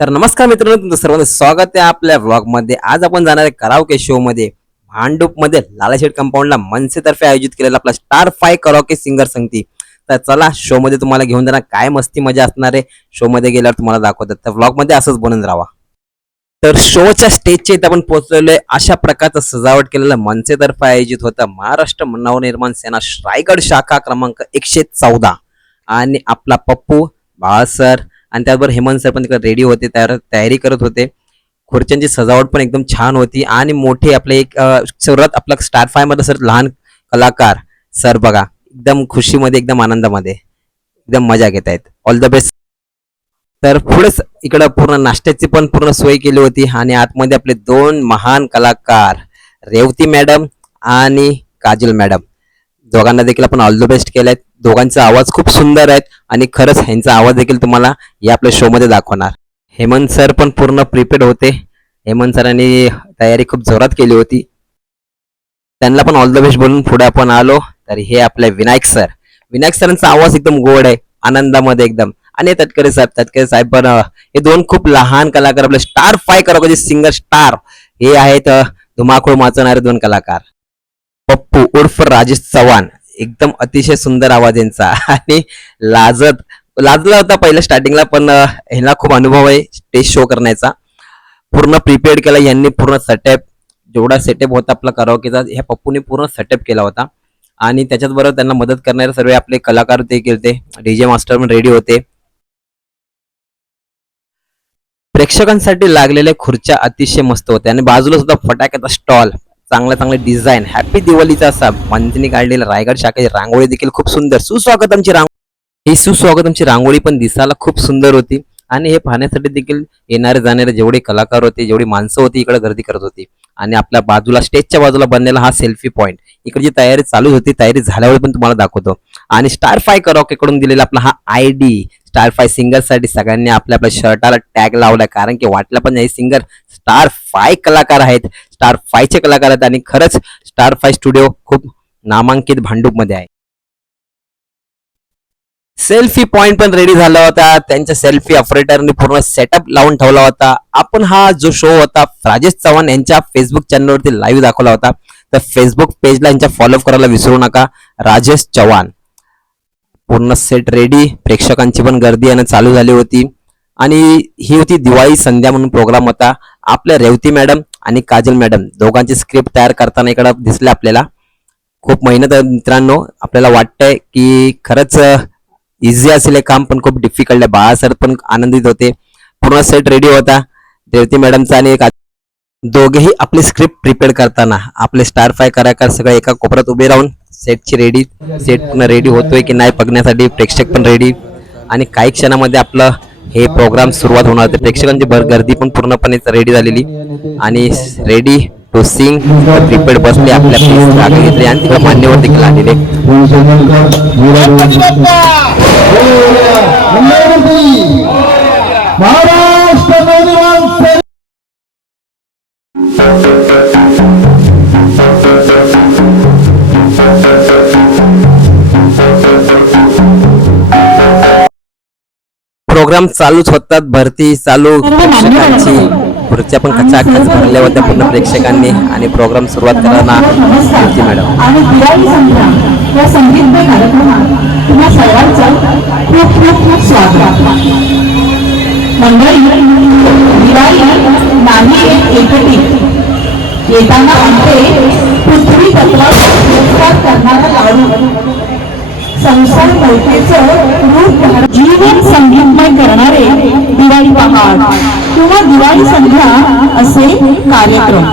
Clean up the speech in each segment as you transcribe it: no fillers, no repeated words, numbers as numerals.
तर नमस्कार मित्रांनो, तुमचं सर्वांचं स्वागत आहे आपल्या व्लॉग मध्ये. आज आपण जाणार आहे कराओके शो मध्ये. भांडूप मध्ये लालाशेठ कंपाऊंडला मनसेतर्फे आयोजित केलेला आपला स्टार 5 कराओके सिंगर संगती. तर चला शो मध्ये तुम्हाला घेऊन जाणार, काय मस्ती मजा असणार आहे शो मध्ये गेल्यावर तुम्हाला दाखवतात. तर व्लॉग मध्ये असंच बनून राहा. तर शोच्या स्टेजच्या इथे आपण पोहोचलेलो आहे. अशा प्रकारचं सजावट केलेलं मनसेतर्फे आयोजित होतं महाराष्ट्र नवनिर्माण सेना रायगड शाखा क्रमांक 114 आणि आपला पप्पू बाळासर आणि त्याचबरोबर हेमंत सर पण तिकडे रेडी होते, तयारी करत होते. खुर्च्यांची सजावट पण एकदम छान होती आणि मोठे आपले एक सर्वात आपला स्टार 5 मध्ये सर लहान कलाकार सर बघा एकदम खुशीमध्ये एकदम आनंदामध्ये एकदम मजा घेत आहेत. All the best. तर पुढेच इकडं पूर्ण नाश्त्याची पण पूर्ण सोय केली होती आणि आतमध्ये आपले दोन महान कलाकार रेवती मॅडम आणि काजल मॅडम दोघांना देखील आपण ऑल द बेस्ट केलेत. दोघांचा आवाज खूप सुंदर आहेत आणि खरंच ह्यांचा आवाज देखील तुम्हाला या आपल्या शो मध्ये दाखवणार. हेमंत सर पण पूर्ण प्रिपेअर्ड होते. हेमंत सरांनी तयारी खूप जोरात केली होती. त्यांना पण ऑल द बेस्ट बोलून पुढे आपण आलो. तर हे आपले विनायक सरांचा आवाज एकदम गोड आहे, आनंदामध्ये एकदम. आणि तटकरे साहेब पण हे दोन खूप लहान कलाकार आपले स्टार 5 कराओके सिंगर स्टार हे आहेत. धुमाकूळ माचवणारे दोन कलाकार. पप्पू उर्फ राजेश चव्हाण एकदम अतिशय सुंदर आवाज यांचा आणि लाजला होता पहिल्या स्टार्टिंगला, पण ह्याला खूप अनुभव आहे स्टेज शो करण्याचा. पूर्ण प्रिपेअर्ड केला यांनी, पूर्ण सेटअप जेवढा सेटअप होता आपला कराओकेचा ह्या पप्पूने पूर्ण सेटअप केला होता. आणि त्याच्याच बरोबर त्यांना मदत करणारे सर्व आपले कलाकार देखील ते डीजे मास्टर पण रेडी होते. प्रेक्षकांसाठी लागलेल्या खुर्च्या अतिशय मस्त होत्या आणि बाजूला सुद्धा फटाक्याचा स्टॉल, चांगले डिझाईन, हॅपी दिवाळीचा असा मंथनी काढलेला रायगड शाखेची रांगोळी देखील खूप सुंदर. सुस्वागतमची रांगोळी पण दिसायला खूप सुंदर होती. आणि हे पाहण्यासाठी देखील येणारे जाणारे जेवढे कलाकार होते, जेवढी माणसं होती इकडे गर्दी करत होती. आणि आपल्या बाजूला स्टेजच्या बाजूला बनलेला हा सेल्फी पॉइंट, इकडची तयारी चालू होती. तयारी झाल्यावर पण तुम्हाला दाखवतो. आणि स्टार 5 कराओके कडून दिलेला आपला हा ID स्टार 5 सिंगर साठी सगळ्यांनी आपल्या शर्टाला टॅग लावलाय, कारण की वाटलं पण हे सिंगर स्टार 5 कलाकार आहेत, स्टार 5 चे कलाकार आहेत. आणि खरंच स्टार 5 स्टुडिओ खूप नामांकित भांडूप मध्ये आहे. सेल्फी पॉइंट पण रेडी झाला होता. त्यांच्या सेल्फी ऑपरेटरने पूर्ण सेटअप लावून ठेवला होता. आपण हा जो शो होता राजेश चव्हाण यांच्या फेसबुक चॅनलवरती लाईव्ह दाखवला होता. तर फेसबुक पेजला यांच्या फॉलो करायला विसरू नका, राजेश चव्हाण. पूर्ण सेट रेडी, प्रेक्षकांची पण गर्दी येणं चालू झाली होती. आणि ही होती दिवाळी संध्या म्हणून प्रोग्राम होता. आपल्या रेवती मॅडम आणि काजल मॅडम दोघांची स्क्रिप्ट तयार करताना इकडे दिसले आपल्याला. खूप मेहनत आहे मित्रांनो. आपल्याला वाटतंय की खरंच इझी असेल हे काम, पण खूप डिफिकल्ट आहे. बाळासर पण आनंदित होते. पूर्ण सेट रेडी होता रेवती मॅडमचा आणि दोघेही आपली स्क्रिप्ट प्रिपेअर करताना आपले स्टार 5 कलाकार सगळे एका कोपऱ्यात उभे राहून सेट पूर्ण रेडी होतोय की नाही बघण्यासाठी प्रेक्षक पण रेडी. आणि काही क्षणामध्ये आपलं हे प्रोग्राम सुरुवात होणार होते. प्रेक्षकांची गर्दी पण पूर्णपणे रेडी झालेली आणि रेडी टू सिंग प्रिपेअर्ड बसले, आपल्या जागा घेतली आणि तिकडे मान्यवर देखील आलेले. प्रोग्राम चालूच होतात, भरती चालू, प्रेक्षकांची खुर्च्या पण खचाखच भरल्या होत्या पूर्ण प्रेक्षकांनी. आणि प्रोग्राम सुरुवात करताना रेवती मॅडम आणि दिवाळी संध्या या संगीतमय कार्यक्रमात तुम्हा सर्वांचं खूप खूप खूप स्वागत. मंडळी, दिवाळी नाही एक एकटी, येताना आणते पृथ्वी तत्वावर करणारा लाडू. संसार मोठेचं रूप जीवन संगीतमय करणारे दिवाळी पहाट किंवा दिवाळी संध्या असे कार्यक्रम.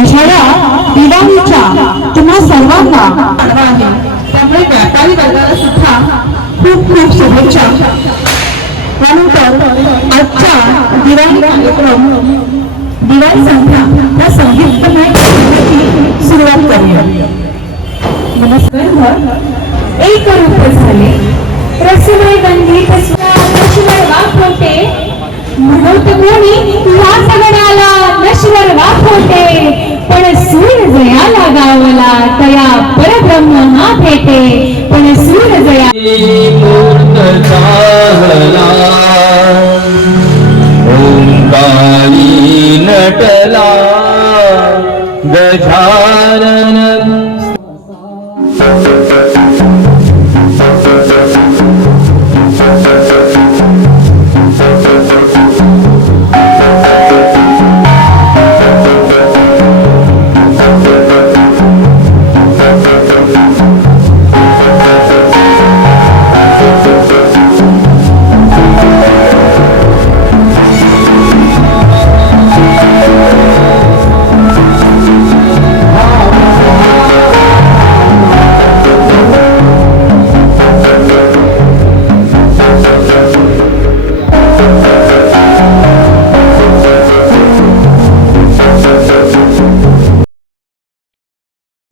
अशा दिवाळीच्या तुम्हा सर्वांना त्यामुळे व्यापारी वर्गाला सुद्धा खूप खूप शुभेच्छा. त्यानंतर आजच्या दिवाळी कार्यक्रम दिवाळी संध्या या संगीतमय सुरुवात करूया. नमस्कार. एक रूप झाले रसमय गंधित नश्वर वाफोटे, म्हणत कोणी तुला सगळ्याला नश्वर वाफोटे, पण सूर जयाला गावला तया परब्रह्म हा भेटे, पण सूर जया मारी नटला गजानन.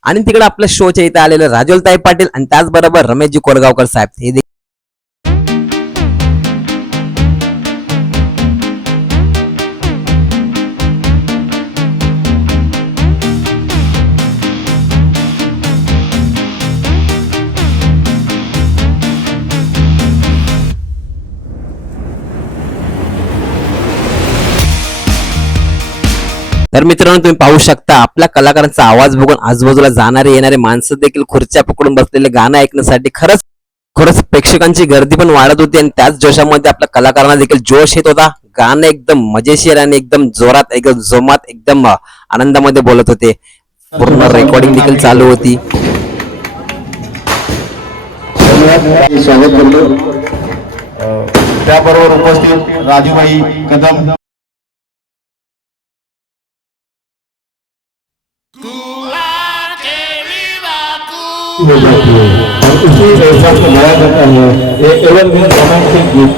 आणि तिकडे आपल्या शोच्या इथे आलेले राजोलताई पाटील आणि त्याचबरोबर रमेशजी कोरगावकर साहेब हे देखील. तर मित्रांनो तुम्ही पाहू शकता आपल्या कलाकारांचा आवाज बघून आजूबाजूला जाणारे येणारे माणसं देखील खुर्च्या पकडून बसलेले गाणं ऐकण्यासाठी खरंच खरंच प्रेक्षकांची गर्दी पण वाढत होती आणि त्याच जोशामध्ये आपल्या कलाकारांना देखील जोश येत होता. गाणं एकदम मजेशीर आणि एकदम जोरात एकदम जोमात एकदम आनंदामध्ये बोलत होते. पूर्ण रेकॉर्डिंग देखील चालू होती. स्वागत करतो. त्याबरोबर उपस्थित राजूभाई कदम, और उसी एहसास को लाया जाता है ये एवरग्रीन रोमांटिक गीत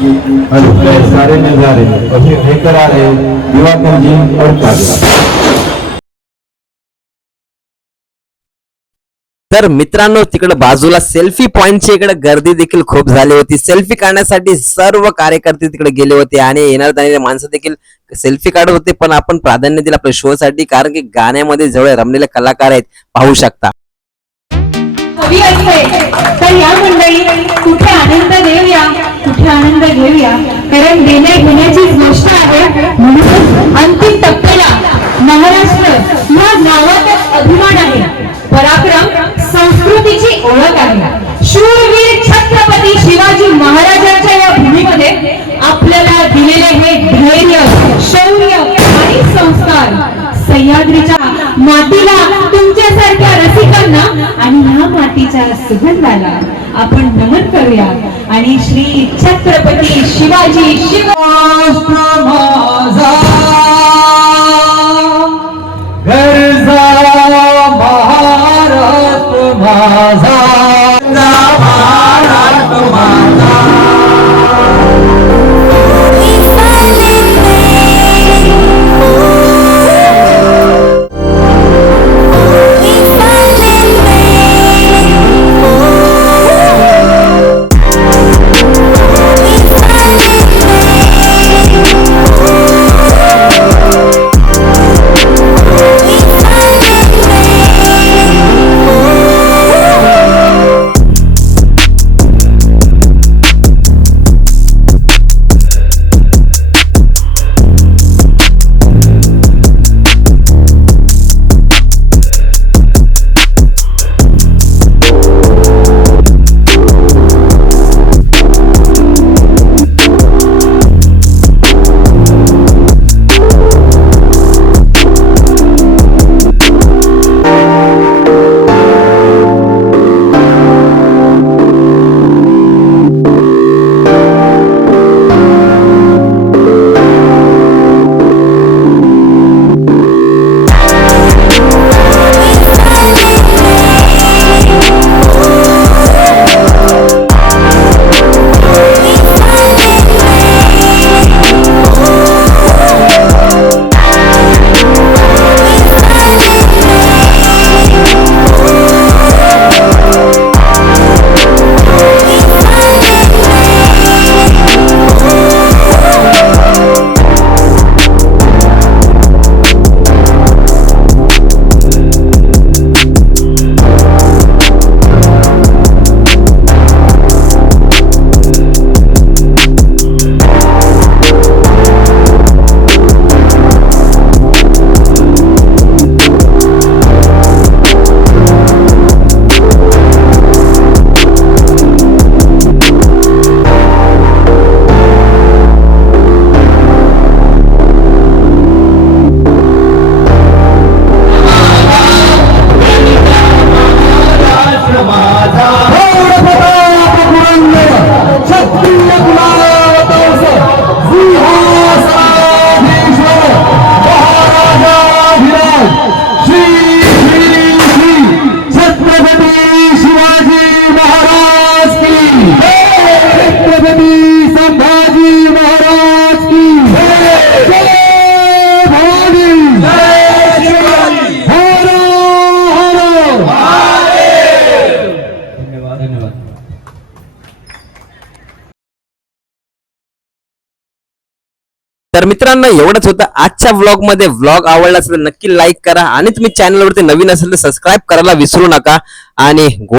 और सारे नजारे और फिर लेकर आ रहे दिवाकर जी और काजल. तर मित्रांनो तिकडे बाजूला सेल्फी पॉइंटच्या इकडे गर्दी देखील खूप झाली होती. सेल्फी काढण्यासाठी सर्व कार्यकर्ते तिकडे गेले होते आणि येणार जाणारे माणसं देखील सेल्फी काढत होते. पण आपण प्राधान्य दिलं आपल्या शो साठी कारण की गाण्यामध्ये जेवढे रमलेले कलाकार आहेत पाहू शकता. हवी असते तर या मंडळी कुठे आनंद देऊया कुठे आनंद घेऊया कारण देण्या घेण्याचीच गोष्ट आहे. म्हणून अंतिम टप्प्याला महाराष्ट्र या नावातच अभिमान आहे. पराक्रम संस्कृतीची ओळख आहे. शूरवीर छत्रपती शिवाजी महाराजांच्या या भूमीमध्ये आपल्याला दिलेले हे धैर्य शौर्य आणि संस्कार सह्याद्रीच्या मातीला तुमच्यासारख्या रसिकांना आणि ह्या मातीच्या सुगंधाला आपण नमन करूया आणि श्री छत्रपती शिवाजी राष्ट्र माझा गरजा महाराष्ट्र माझा महाराष्ट्र माझा. तर मित्रांनो एवढंच होतं आजच्या व्लॉग मध्ये. व्लॉग आवडला असेल तर नक्की लाईक करा आणि तुम्ही चॅनलवरती नवीन असेल तर सबस्क्राईब करायला विसरू नका. आणि